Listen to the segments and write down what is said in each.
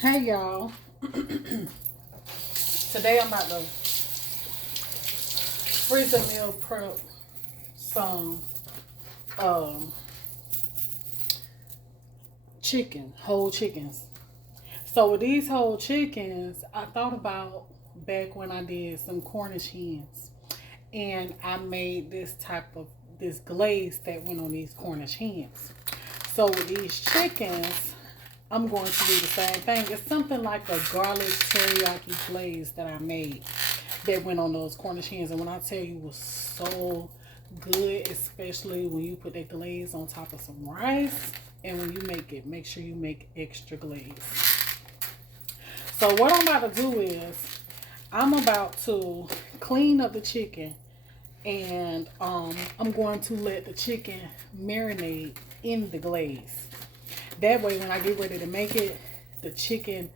Hey y'all. Today I'm about to freezer meal prep some um whole chickens. So with these whole chickens, I thought about back when I did some Cornish hens, and I made this glaze that went on these Cornish hens. So with these chickens, I'm going to do the same thing. It's something like a garlic teriyaki glaze that I made that went on those Cornish hens. And when I tell you, it was so good, especially when you put that glaze on top of some rice. And when you make it, make sure you make extra glaze. So what I'm about to do is I'm about to clean up the chicken, and I'm going to let the chicken marinate in the glaze. That way, when I get ready to make it, the chicken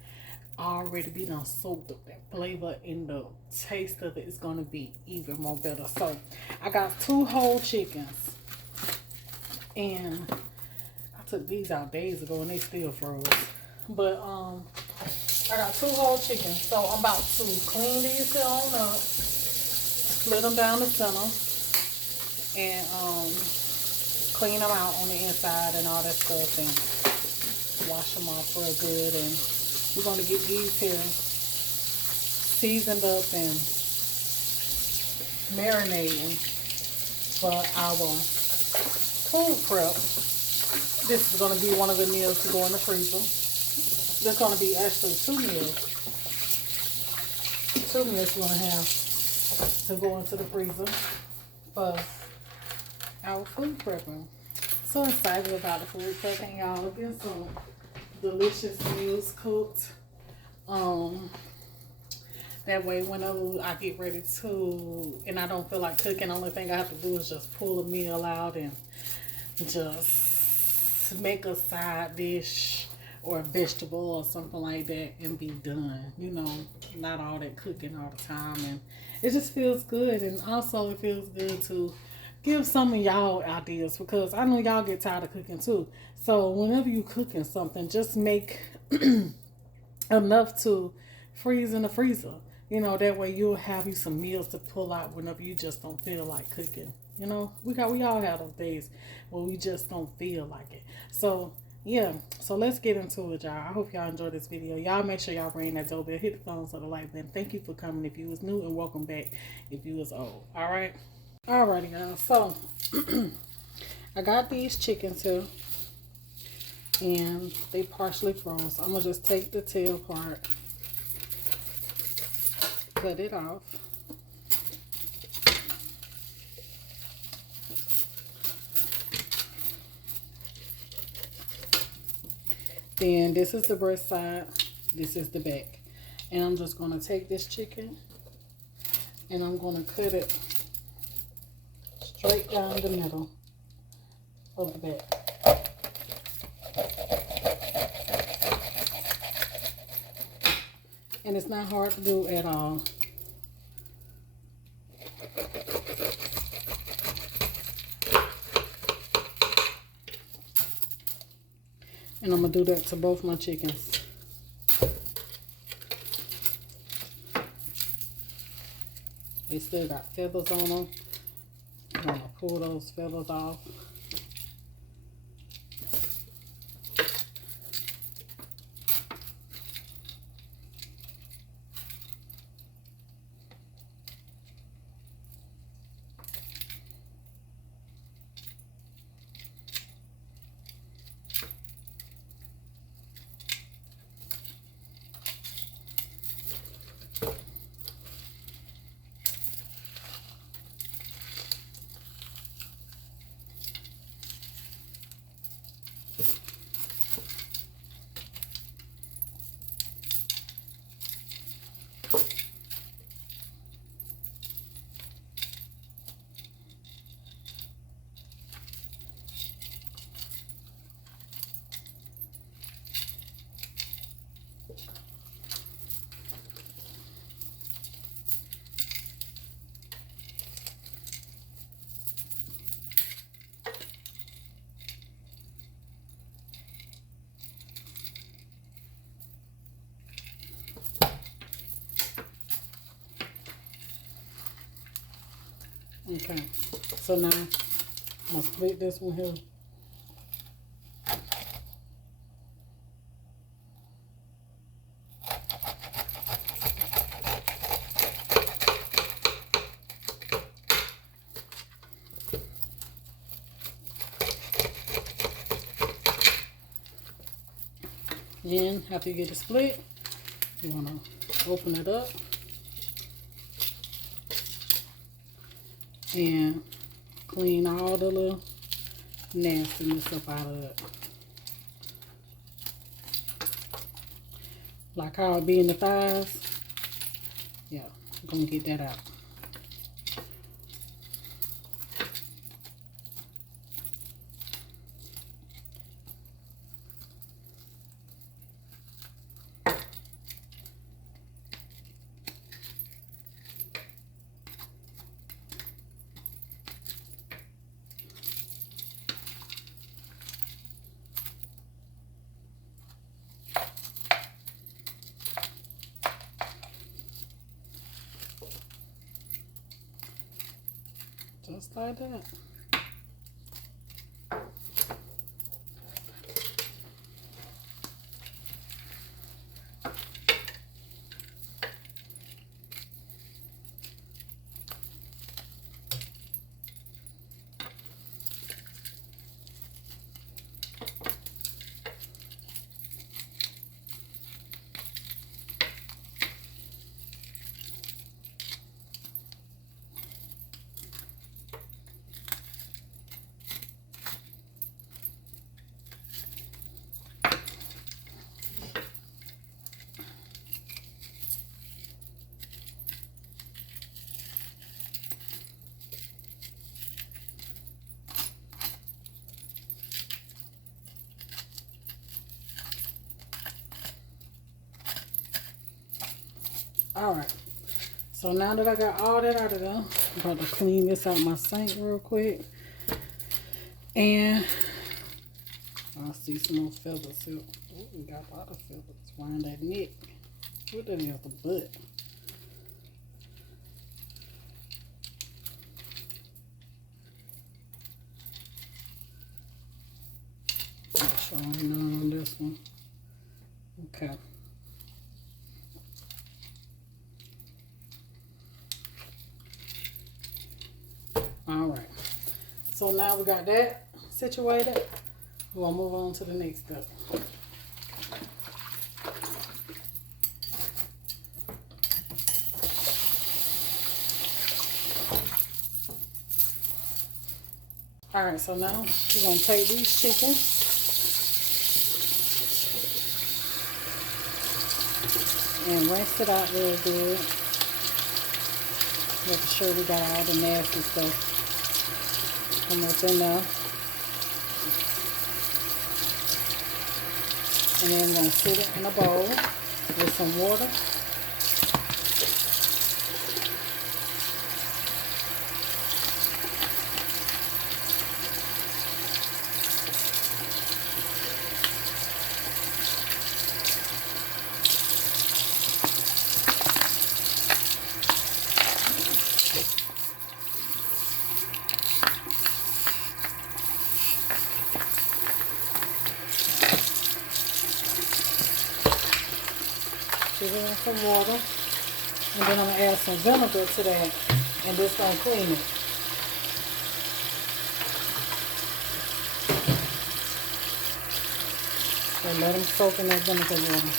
already be done soaked up. That flavor and the taste of it is going to be even more better. So, I got 2 whole chickens. And I took these out days ago and they still froze. But, I got 2 whole chickens. So, I'm about to clean these here on up. Split them down the center. And, clean them out on the inside and all that stuff. And wash them off real good, and we're going to get these here seasoned up and marinating for our food prep. This is going to be one of the meals to go in the freezer. This is going to be actually 2 meals. 2 meals we're going to have to go into the freezer for our food prepping. So excited about the food prepping, y'all. Getting some delicious meals cooked. That way whenever I get ready to, and I don't feel like cooking, the only thing I have to do is just pull a meal out and just make a side dish or a vegetable or something like that and be done. You know, not all that cooking all the time, and it just feels good. And also it feels good to give some of y'all ideas, because I know y'all get tired of cooking too. So whenever you cooking something, just make enough to freeze in the freezer. You know, that way you'll have you some meals to pull out whenever you just don't feel like cooking. You know, we all have those days where we just don't feel like it. So yeah, so let's get into it, y'all. I hope y'all enjoyed this video. Y'all make sure y'all ring that doorbell, hit the thumbs up, the like button. Thank you for coming if you was new, and welcome back if you was old. All right. Alrighty, guys. So I got these chickens here, and they partially froze. I'm gonna just take the tail part, cut it off. Then this is the breast side, this is the back. And I'm just gonna take this chicken and I'm gonna cut it straight down the middle of the back. And it's not hard to do at all. And I'm gonna do that to both my chickens. They still got feathers on them. I'm gonna pull those feathers off. Okay, so now I'm gonna split this one here. Then after you get it split, you wanna open it up and clean all the little nastiness up out of it. Like how it be in the thighs. Yeah, I'm gonna get that out. Just like that. Alright, so now that I got all that out of there, I'm about to clean this out my sink real quick. And I see some more feathers here. Oh, we got a lot of feathers around that neck. What that is, the butt. Not sure on this one. Okay. Alright, so now we got that situated. We'll move on to the next step. Alright, so now we're going to take these chickens and rinse it out real good. Making sure we got all the nasty stuff come up in there. And then I'm going to sit it in a bowl with some water. Give it some water, and then I'm going to add some vinegar to that, and this going to clean it. So let them soak in that vinegar water.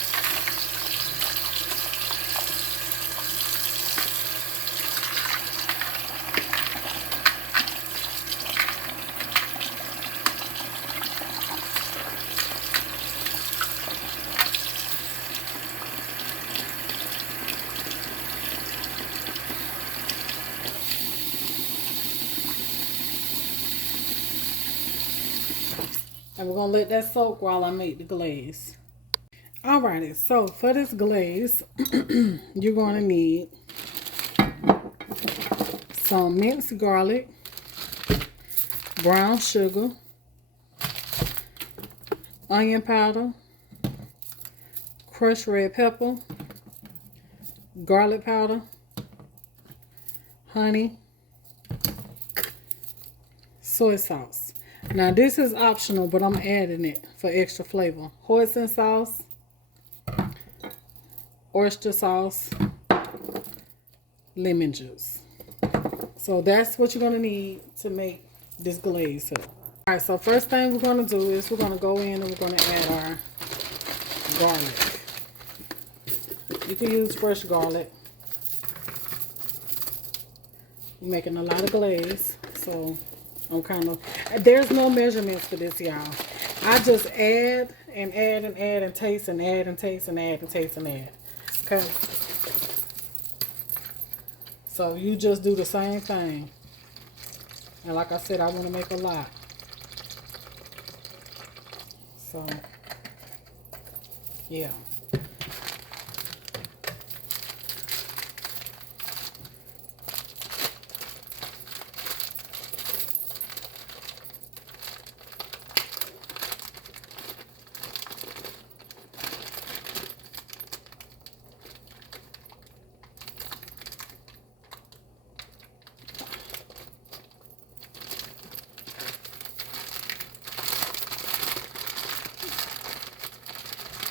And we're going to let that soak while I make the glaze. Alrighty, so for this glaze, you're going to need some minced garlic, brown sugar, onion powder, crushed red pepper, garlic powder, honey, soy sauce. Now this is optional, but I'm adding it for extra flavor. Hoisin sauce, oyster sauce, lemon juice. So that's what you're gonna need to make this glaze here. All right, so first thing we're gonna do is we're gonna go in and we're gonna add our garlic. You can use fresh garlic. I'm making a lot of glaze, so I'm kind of, there's no measurements for this, y'all. I just add and add and add and taste and add and taste and add and taste and add. Okay. So you just do the same thing. And like I said, I want to make a lot. So, yeah.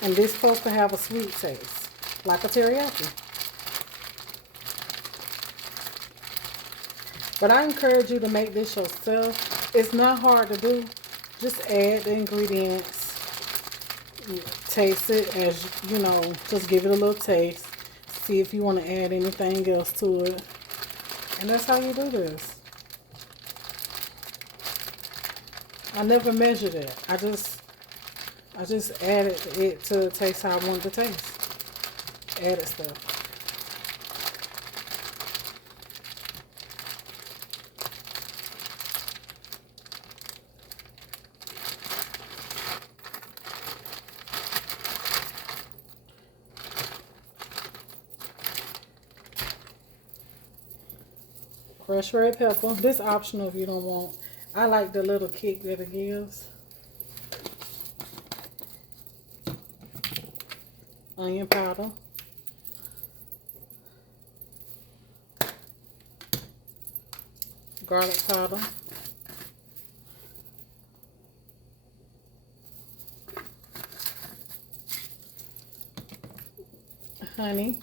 And this is supposed to have a sweet taste, like a teriyaki. But I encourage you to make this yourself. It's not hard to do. Just add the ingredients. Taste it as, you know, just give it a little taste. See if you want to add anything else to it. And that's how you do this. I never measured it. I just added it to taste how I wanted to taste. Added stuff. Fresh red pepper. This is optional if you don't want. I like the little kick that it gives. Onion powder. Garlic powder. Honey.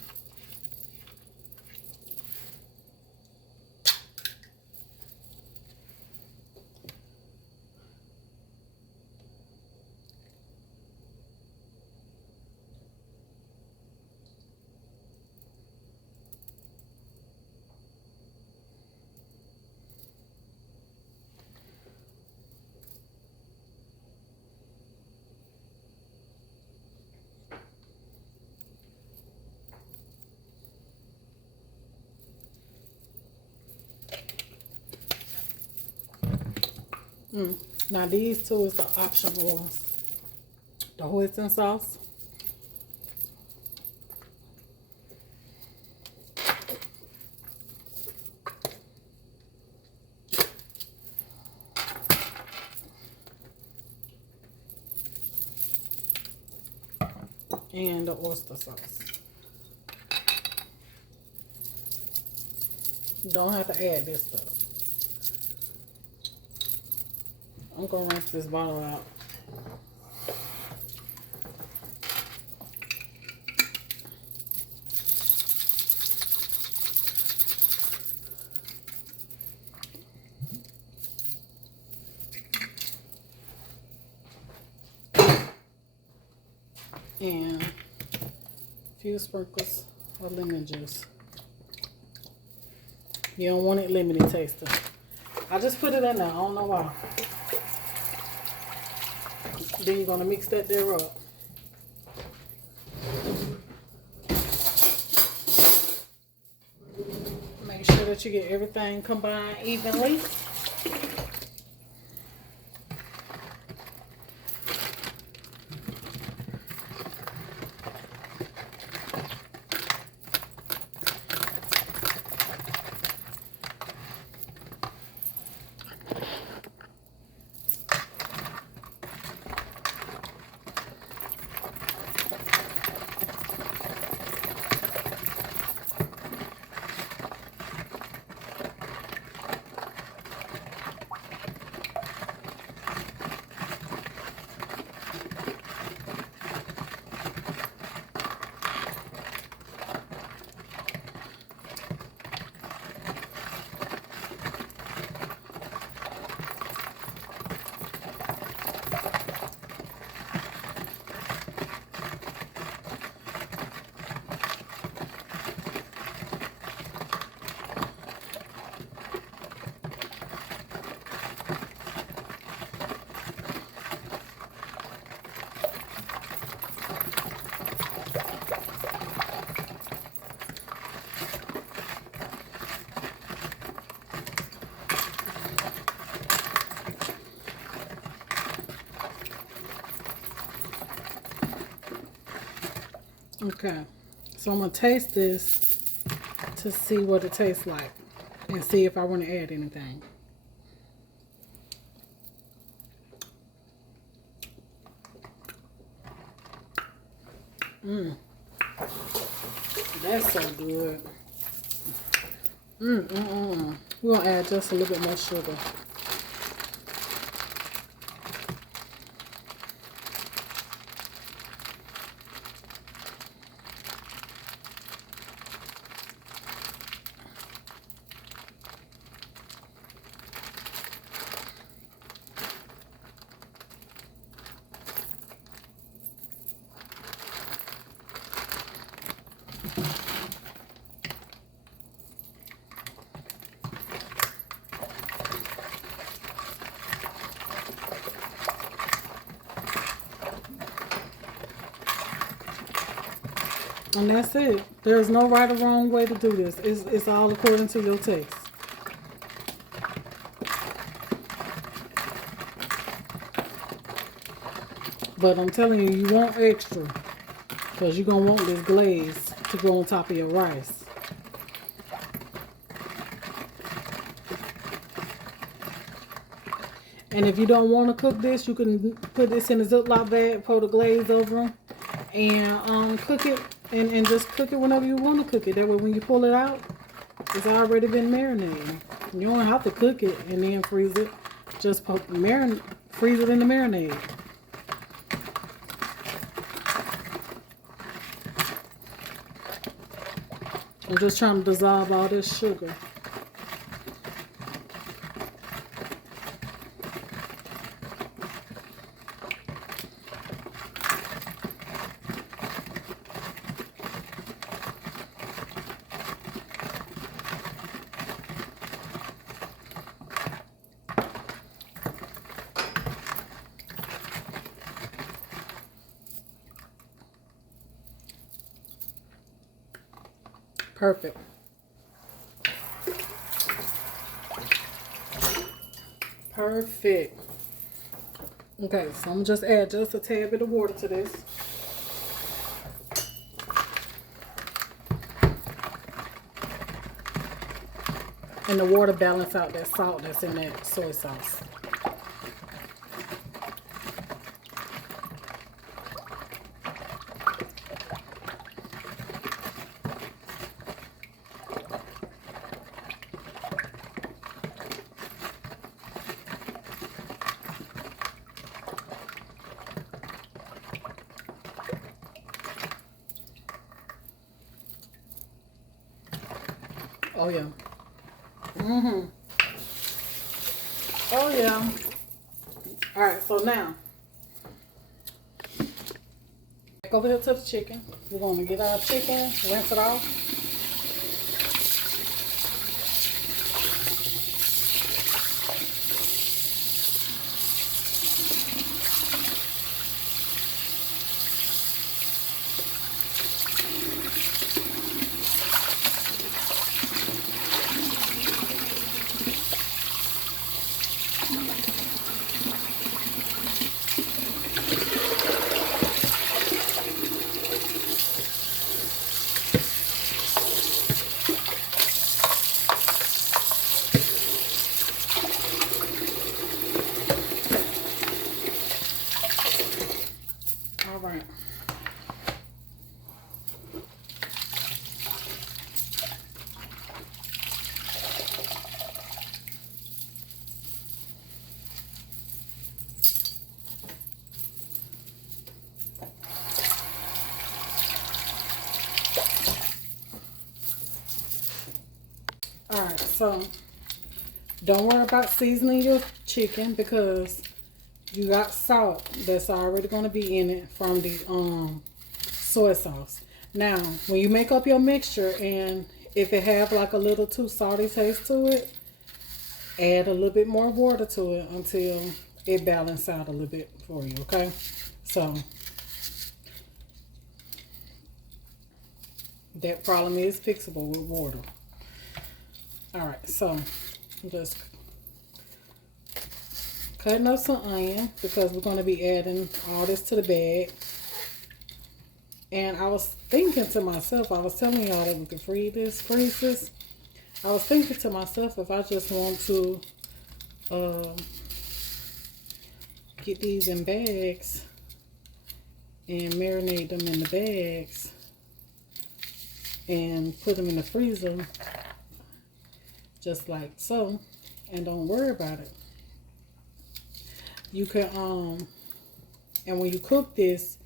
Now these two is the optional ones. The hoisin sauce. And the oyster sauce. You don't have to add this stuff. I'm gonna rinse this bottle out. And a few sprinkles of lemon juice. You don't want it lemony tasting. I just put it in there. I don't know why. Then you're gonna mix that there up. Make sure that you get everything combined evenly. Okay, so I'm gonna taste this to see what it tastes like and see if I want to add anything. That's so good. We're gonna add just a little bit more sugar. And that's it. There's no right or wrong way to do this. It's all according to your taste. But I'm telling you, you want extra. Because you're going to want this glaze to go on top of your rice. And if you don't want to cook this, you can put this in a Ziploc bag, pour the glaze over them, and cook it. And just cook it whenever you want to cook it. That way when you pull it out, it's already been marinating. You don't have to cook it and then freeze it. Just freeze it in the marinade. I'm just trying to dissolve all this sugar. Perfect. Perfect. Okay, so I'm gonna just add just a tad bit of water to this. And the water balance out that salt that's in that soy sauce. Oh yeah. Oh yeah. All right, so now back over here to the chicken. We're gonna get our chicken, rinse it off. All right. All right, so don't worry about seasoning your chicken because you got salt that's already going to be in it from the soy sauce. Now, when you make up your mixture and if it have like a little too salty taste to it, add a little bit more water to it until it balances out a little bit for you, okay? So that problem is fixable with water. All right, so I'm just cutting up some onion because we're going to be adding all this to the bag. And I was thinking to myself, I was telling y'all that we could freeze this. I was thinking to myself, if I just want to get these in bags and marinate them in the bags and put them in the freezer just like so, and don't worry about it. You can and when you cook this,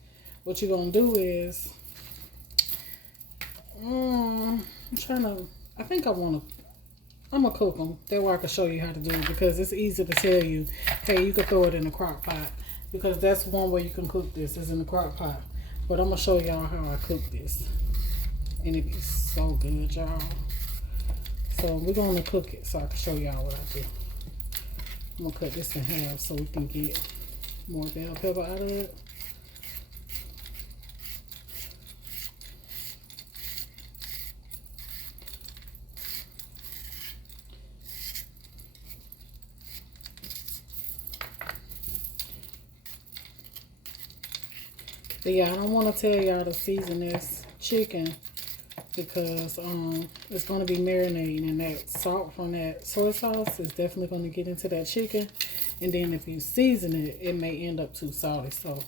what you're gonna do is I'm gonna cook them. That way I can show you how to do it, because it's easy to tell you, hey, you can throw it in the crock pot, because that's one way you can cook this, is in the crock pot. But I'm gonna show y'all how I cook this, and it be so good, y'all. So we're gonna cook it so I can show y'all what I do. I'm gonna cut this in half so we can get more bell pepper out of it. But yeah, I don't want to tell y'all to season this chicken, because it's going to be marinating, and that salt from that soy sauce is definitely going to get into that chicken. And then if you season it, it may end up too salty. So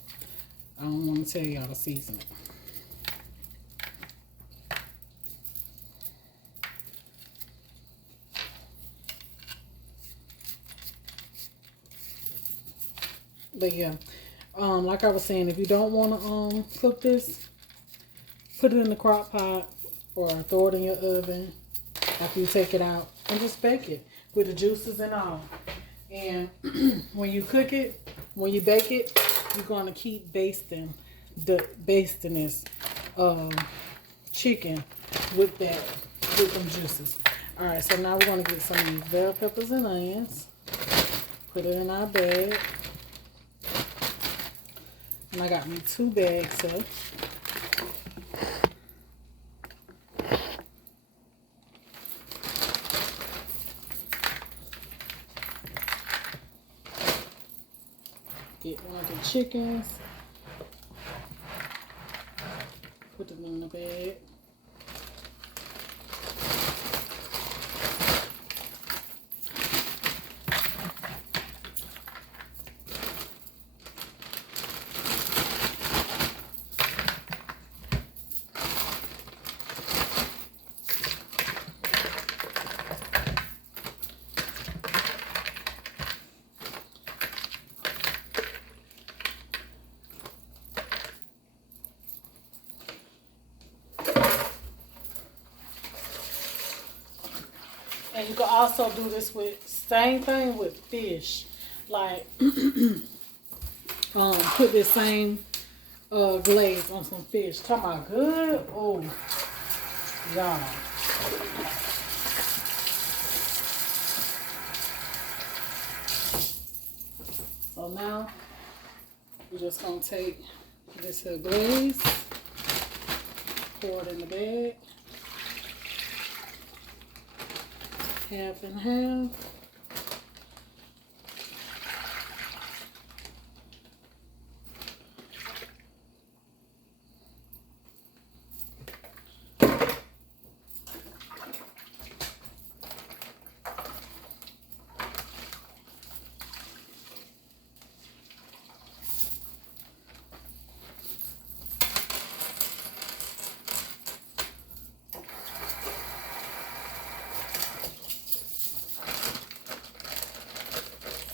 I don't want to tell y'all to season it. But yeah, like I was saying, if you don't want to cook this, put it in the crock pot or throw it in your oven after you take it out, and just bake it with the juices and all. And when you cook it, when you bake it, you're going to keep basting this chicken with them juices. All right, so now we're going to get some of these bell peppers and onions, put it in our bag. And I got me 2 bags of. Get one of the chickens, put them in the bag. And you can also do this with, same thing with fish. Like, put this same glaze on some fish. Talking about good? Oh, y'all. So now, we're just going to take this here glaze, pour it in the bag. Half and half.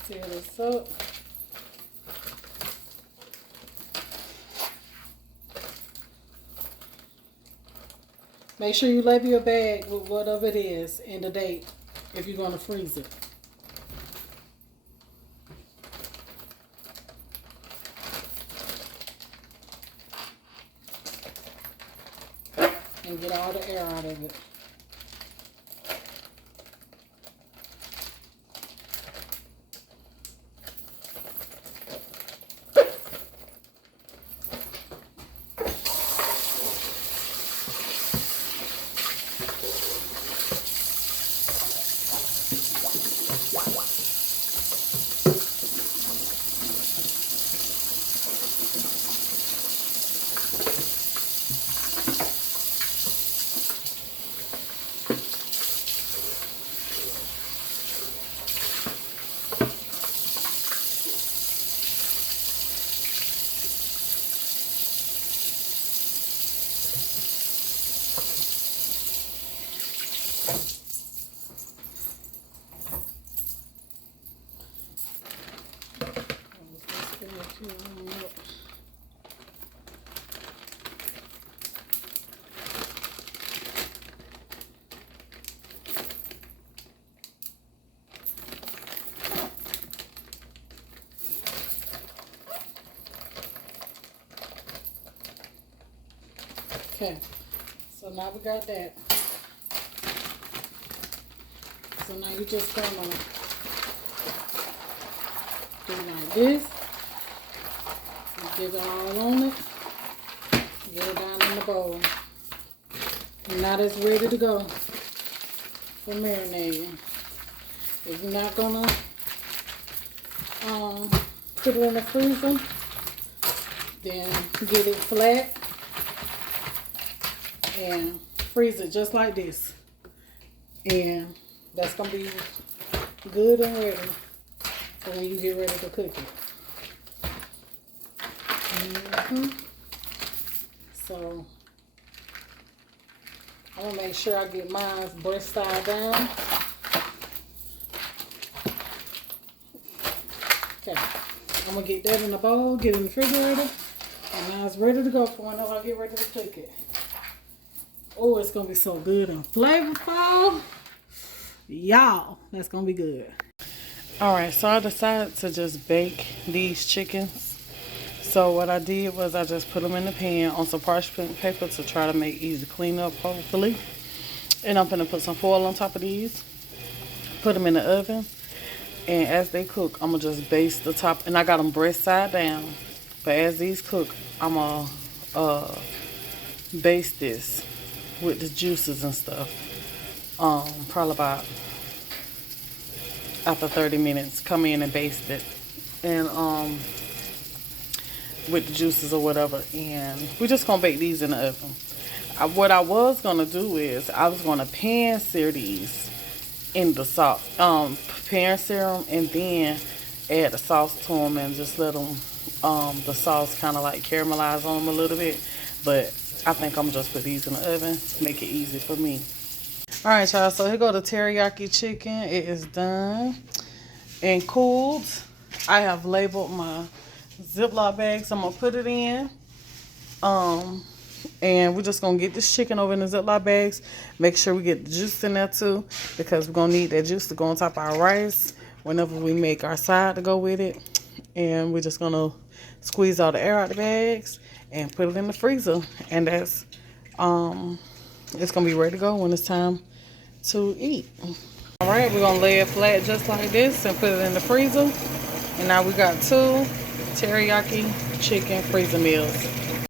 Seal this up. Make sure you label your bag with whatever it is and the date if you're going to freeze it. And get all the air out of it. Okay, so now we got that. So now you just gonna do like this. Get it all on it. Get it down in the bowl. And now it's ready to go for marinating. If you're not gonna put it in the freezer, then get it flat and freeze it just like this. And that's gonna be good and ready for when you get ready to cook it. So I'm gonna make sure I get mine breast side down. Okay, I'm gonna get that in the bowl, get it in the refrigerator, and now it's ready to go for whenever I get ready to cook it. Oh, it's gonna be so good and flavorful. Y'all, that's gonna be good. Alright, so I decided to just bake these chickens. So what I did was I just put them in the pan on some parchment paper to try to make easy cleanup, hopefully. And I'm gonna put some foil on top of these. Put them in the oven. And as they cook, I'm gonna just baste the top. And I got them breast side down. But as these cook, I'm gonna baste this with the juices and stuff. Probably about after 30 minutes, come in and baste it. And with the juices or whatever, and we're just gonna bake these in the oven. What I was gonna do is I was gonna pan sear these in the sauce, pan sear them, and then add the sauce to them and just let them, the sauce kind of like caramelize on them a little bit. But I think I'm gonna just put these in the oven, make it easy for me. All right, y'all. So here go the teriyaki chicken. It is done and cooled. I have labeled my Ziploc bags I'm gonna put it in, and we're just gonna get this chicken over in the Ziploc bags. Make sure we get the juice in there too, because we're gonna need that juice to go on top of our rice whenever we make our side to go with it. And we're just gonna squeeze all the air out the bags and put it in the freezer, and that's it's gonna be ready to go when it's time to eat. All right, we're gonna lay it flat just like this and put it in the freezer. And now we got 2 teriyaki chicken freezer meals.